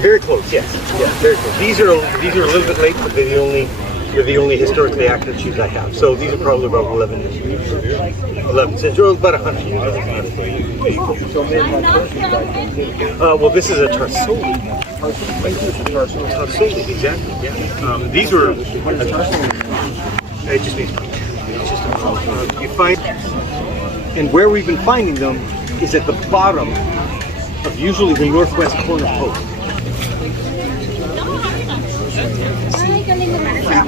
Very close, yes. Yeah, very close. These are a little bit late, but they're the only historically accurate shoes I have. So these are probably about 11 centuries, or about 100 years. Well, this is a tarsoli. Tarsoli, exactly. Yeah. These were. It just means you find, and where we've been finding them is at the bottom of usually the northwest corner post.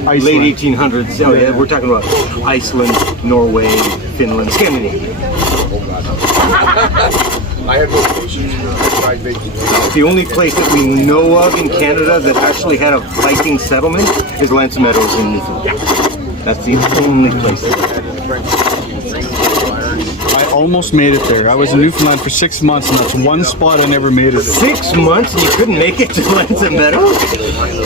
Iceland. Late 1800s. Oh yeah, we're talking about Iceland, Norway, Finland, Scandinavia. I had locations for Viking. The only place that we know of in Canada that actually had a Viking settlement is Lance Meadows in Newfoundland. That's the only place that had it. I almost made it there. I was in Newfoundland for 6 months, and that's one spot I never made it. 6 months and you couldn't make it to Lance Meadows?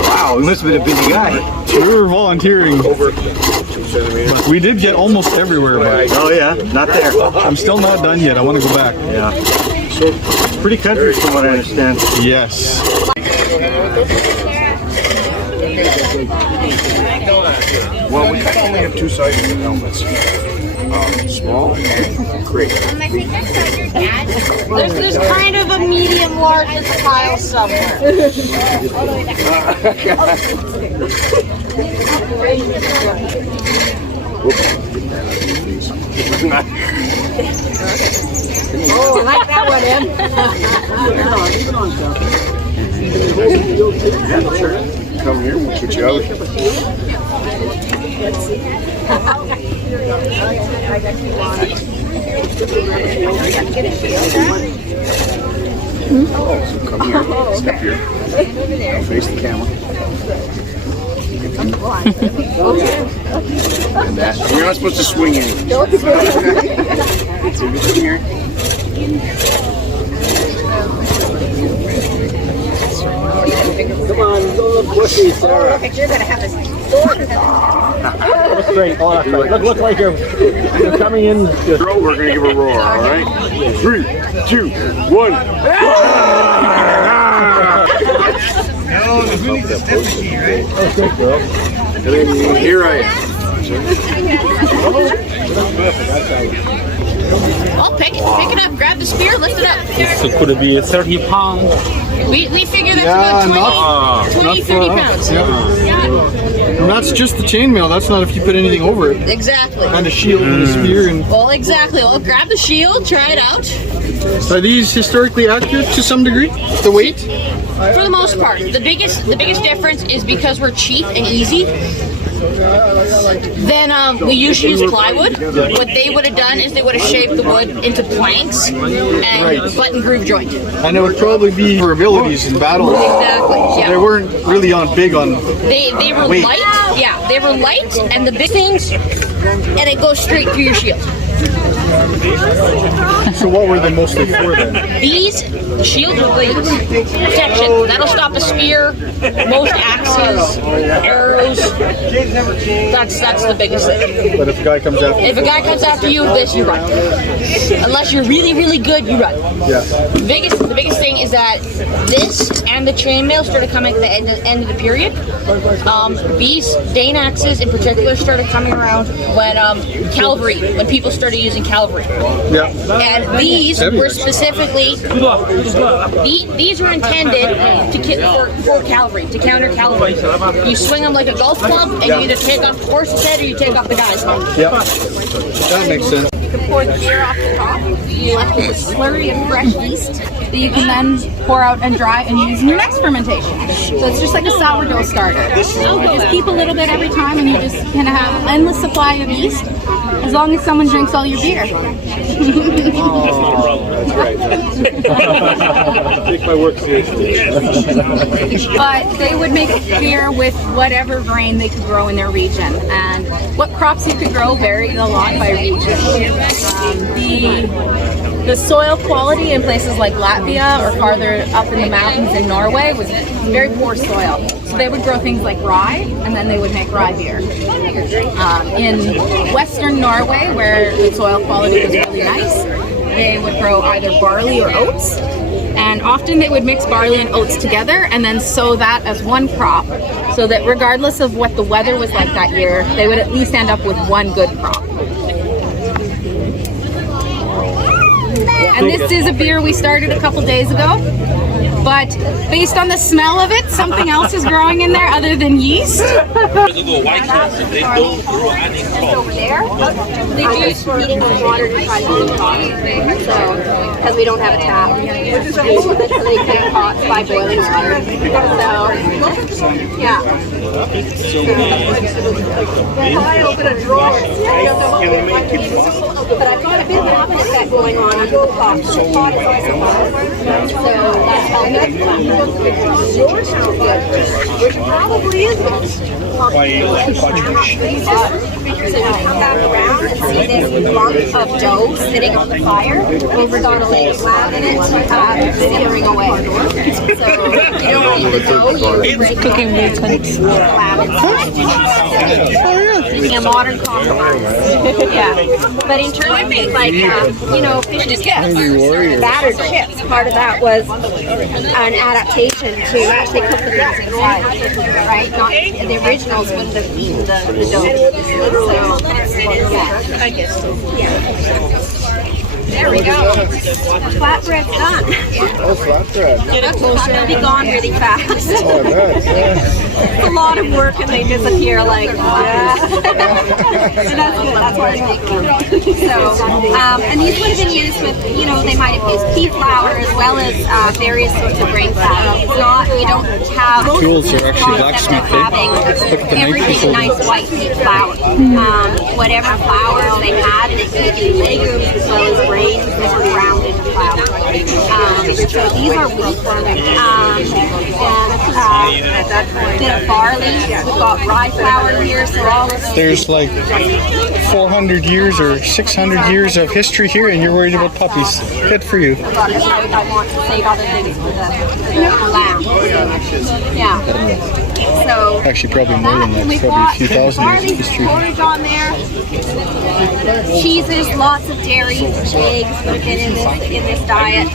Wow, you must have been a busy guy. We were volunteering. But we did get almost everywhere, but oh yeah, not there. I'm still not done yet. I want to go back. Yeah. So, pretty country from what I understand. Yes. Well, we kind of only have two sizes of helmets. Small and great. There's kind of a medium large in the pile somewhere. Oh, I like that one, Em. Come here, we'll put you out. So come here, step here. Now face the camera. And that. We're not supposed to swing in. So you come here. Come on, go pushy, Sarah. You're gonna have a Straight, look like you're coming in. Throw, we're going to give a roar, all right? 3, 2, 1. No, who needs a step key, right? And then here I am. Oh, pick it up, grab the spear, lift it up. So could it be 30 pounds? We figure that's about 20, 30 pounds. And that's just the chainmail. That's not if you put anything over it. Exactly. And a shield and a spear. And Well, exactly. Well, grab the shield, try it out. are these historically accurate to some degree? The weight? For the most part, the biggest difference is because we're cheap and easy. Then we usually use plywood. What they would have done is they would have shaped the wood into planks and button groove joint. And it would probably be for abilities in battle. Exactly. Yeah. They weren't really big on. They were weight. light. Yeah, they were light, and the big things, and it goes straight through your shield. So what were they mostly for then? These shields are blades. Protection. That'll stop a spear, most axes, arrows. That's the biggest thing. But if a guy comes after you, If a guy comes after you, this you run. Unless you're really, really good, you run. yeah. The biggest thing is that this and the chainmail started coming at the end of the period. These Dane axes in particular started coming around when cavalry, when people started using cavalry. Yeah. And these were specifically, these were intended for cavalry, to counter cavalry. You swing them like a golf club, and you either take off the horse's head or you take off the guy's head. Yeah. That makes sense. You can pour the beer off the top. You left with a slurry of fresh yeast that you can then pour out and dry and use in your next fermentation. So it's just like a sourdough starter. You just keep a little bit every time, and you just kind of have an endless supply of yeast as long as someone drinks all your beer. That's right. Take my work seriously. But they would make beer with whatever grain they could grow in their region, and what crops you could grow varied a lot by region. The The soil quality in places like Latvia or farther up in the mountains in Norway was very poor soil. So they would grow things like rye, and then they would make rye beer. In western Norway, where the soil quality was really nice, they would grow either barley or oats. And often they would mix barley and oats together and then sow that as one crop, so that regardless of what the weather was like that year, they would at least end up with one good crop. And this is a beer we started a couple days ago, but based on the smell of it, something else is growing in there other than yeast. Over there, they just heating the water to try to get it hot. So, because we don't have a tap, so they keep pots by boiling water. So, yeah. I open a drawer. But I've got a big cabin effect going on under the pot. The pot is also hot. So that's how it yours sounds good. Which probably isn't. So you come back around and see this lump of dough sitting on the fire. We've got a lady slab in it, simmering away. So you don't need the dough, you break cooking with slab inside. A modern compromise. Yeah. But in terms of like, fish and chips, battered chips, part of that was an adaptation to actually cook the things inside, right? Not the originals wouldn't have eaten the dough. So, yeah. I guess so. Yeah. There we go. Flatbread's done. Oh, flatbread. They'll be gone really fast. Oh, I bet, yeah. It's a lot of work and they disappear like, yeah. So that's good. That's what I make them. So, and these would have been used with, they might have used pea flour as well as various sorts of grain flour. It's not, we don't have Tools are actually blacksmith, having everything in nice white wheat flour. Whatever flours they had, and it could be legumes as well as grains that were ground into flour. So these are wheat, and a bit of barley. We've got rye flour here, so all of those. There's like 400 years or 600 years of history here, and you're worried about puppies. Good for you. I want to save other things for the lamb. Yeah. So Actually, probably more than that. It's probably a few thousand years of history. porridge on there. Cheeses, lots of dairy, eggs would have been in this diet.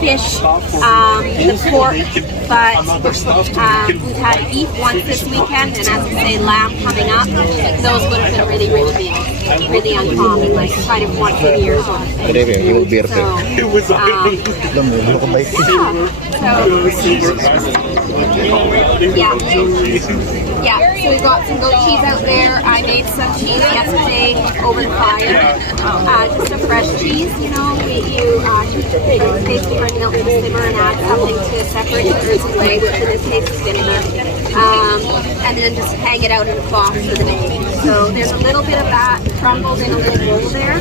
Fish, the pork, but we've had beef once this weekend, and as I say, lamb coming up. Those would have been really rich meals, really uncommon, like kind of once a year sort of thing. Yeah, so we've got some goat cheese out there. I made some cheese yesterday over the fire. Just a fresh cheese, you basically bring milk to the simmer and add something to separate the roots away, which in this case is vinegar. And then just hang it out in a cloth for the day. So there's a little bit of that crumbled in a little bowl there.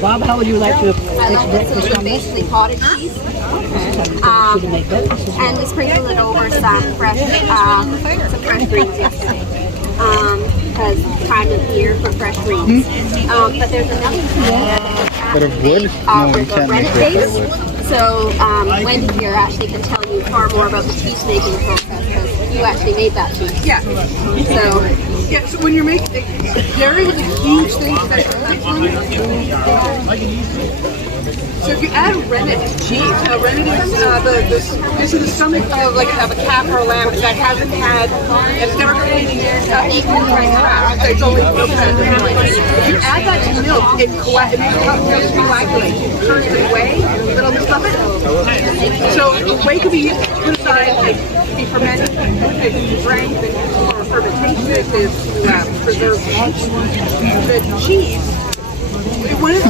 Bob, how would you like to It's basically potted cheese. And we sprinkle it over some fresh greens yesterday. Because time of year for fresh greens. But there's another Out of wood? No, you can't make that out of wood. So Wendy here actually can tell you far more about the cheese making process because you actually made that cheese. Yeah. So when you're making dairy was a huge thing. So if you add rennet to cheese, rennet is this is the stomach of a calf or a lamb that hasn't had, it's never eaten by crap. It's only milk fat. If you add that to milk, it coagulates, it turns it away, little stomach. So the whey could be put aside, be fermented, and drank for fermentation is to preserve the cheese. When it's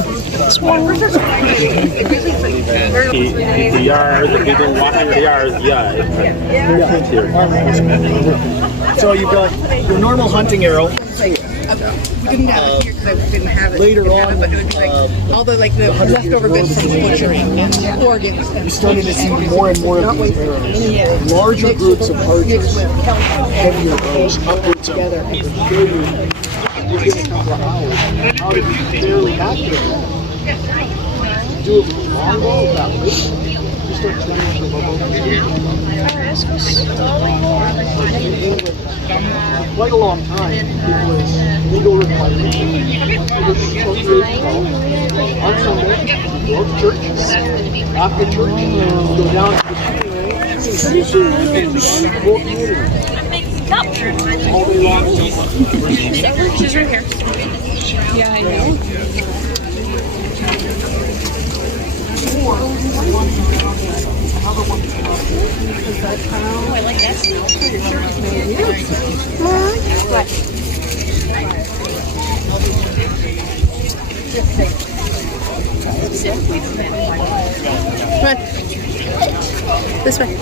The yards, if you don't walk in the yards, So you've got your normal hunting arrow. we didn't have it here because I didn't have it. Later on, but it would be like all the the leftover bits from butchering and organs. You started to see more and more of these arrows. Larger groups of partridges, heavier arrows, upwards of just get a couple of hours. How to be fairly accurate. Do it with longbow, that way. You start training for about in England, quite a long time, it was legal requirement. On Sunday, go to church. After church, go down to the shooting range. All day long. She's right here. Yeah, I know. Oh, I like that smell. What? Come on. This way.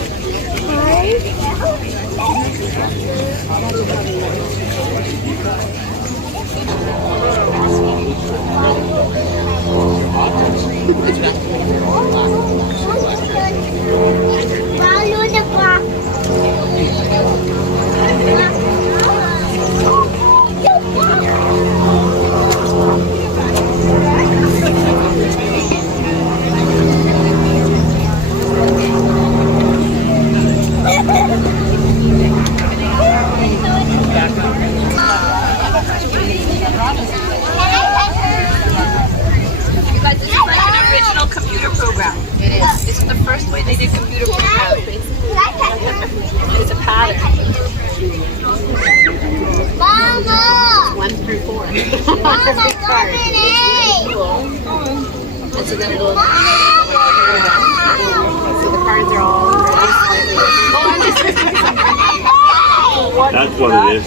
That's what it is,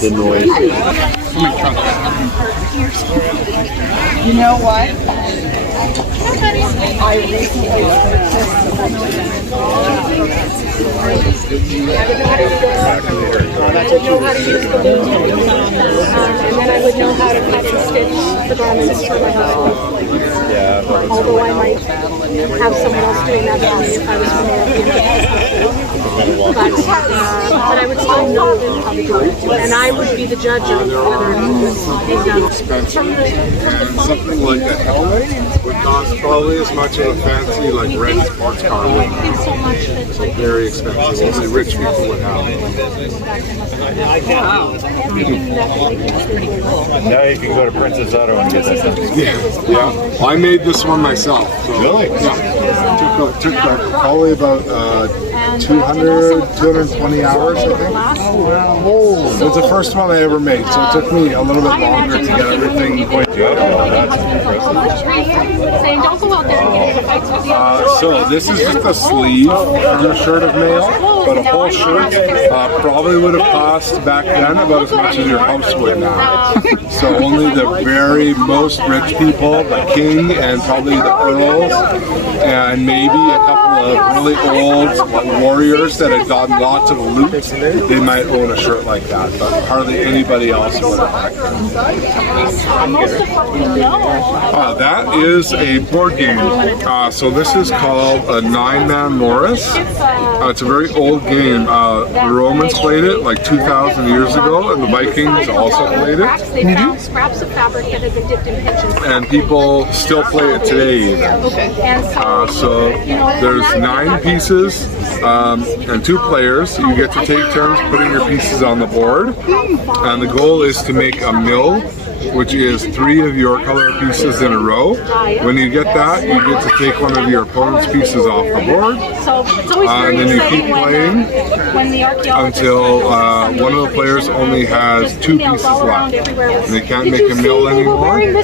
the noise. You know what? I recently I would know how to use the loom, and then I would know how to cut and stitch the garments for my husband. Although I might have someone else doing that for me if I was from but I would still know how to do it, and I would be the judge of whether it was being done. Something like a helmet would cost probably as much as a fancy like red sports car. Very expensive. Only rich people would have it. Now you can go to Princess Auto and get that done. Yeah. I made this one myself. So, really? Yeah. Took probably about 220 hours, I think. Oh, it was the first one I ever made, so it took me a little bit longer to get everything quite good. So this is just a sleeve from a shirt of mail, but a whole shirt probably would have cost back then about as much as your house would now. So only the very most rich people, the king and probably the earls, and maybe a couple of really old warriors that had gotten lots of loot, they might own a shirt like that, but hardly anybody else would have. That is a board game. So this is called a 9-Man Morris. It's a very old game. The Romans played it like 2,000 years ago, and the Vikings also played it. They found scraps of fabric that had been dipped in pitch. And people still play it today even. So there's 9 pieces and 2 players. You get to take turns putting your pieces on the board. And the goal is to make a mill, which is 3 of your color pieces in a row. When you get that, you get to take one of your opponent's pieces off the board. And then you keep playing until one of the players only has 2 pieces left. And they can't make a mill anymore. And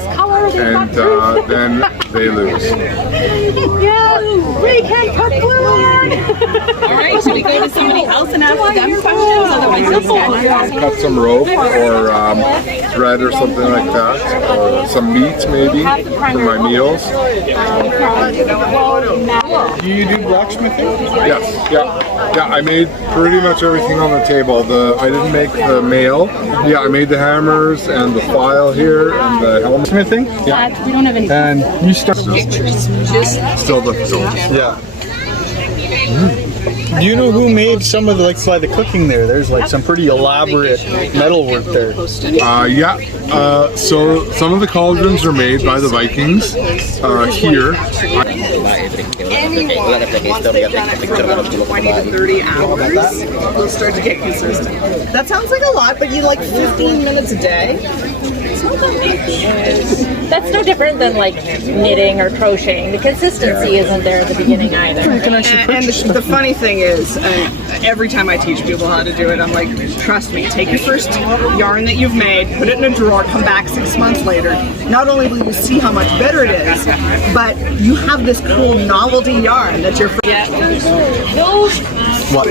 then they lose. We can put glue on! Alright, should we go to somebody else and ask them questions? Otherwise, Cut some rope or thread or something like that, or some meat maybe for my meals. Do you do blacksmithing? Yes, yeah. I made pretty much everything on the table. I didn't make the mail. Yeah, I made the hammers and the file here and the helmet. Smithing? Yeah. We don't have any. And you start. Still difficult. Yeah. Do you know who made some of the, like, the cooking there? There's like some pretty elaborate metalwork there. Yeah. So some of the cauldrons are made by the Vikings here. Anyone, once they've done it for about 20 to 30 hours, will start to get consistent. That sounds like a lot, but you like 15 minutes a day? That's no different than like knitting or crocheting. The consistency isn't there at the beginning either. And the funny thing is, every time I teach people how to do it, I'm like, trust me, take your first yarn that you've made, put it in a drawer, come back 6 months later. Not only will you see how much better it is, but you have this cool novelty yarn that you're What?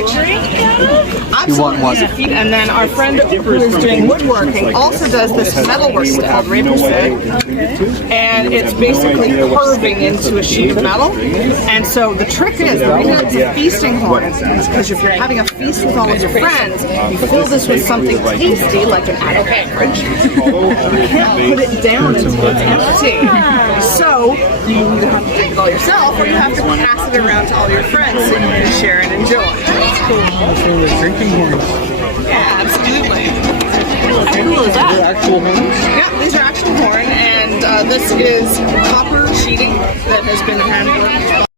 You want one? And then our friend who is doing woodworking also does this metalwork stuff, and it's basically carving into a sheet of metal. And so the trick is, the reason it's a feasting horn is because if you're having a feast with all of your friends, you fill this with something tasty, like an apple beverage. You can't put it down until it's empty. So you either have to drink it all yourself, or you have to pass it around to all your friends so you can share and enjoy. That's cool. So the drinking horns. Yeah, absolutely. How cool is that? Actual horns? Yeah, these are actual horn, and this is copper sheeting that has been hand worked.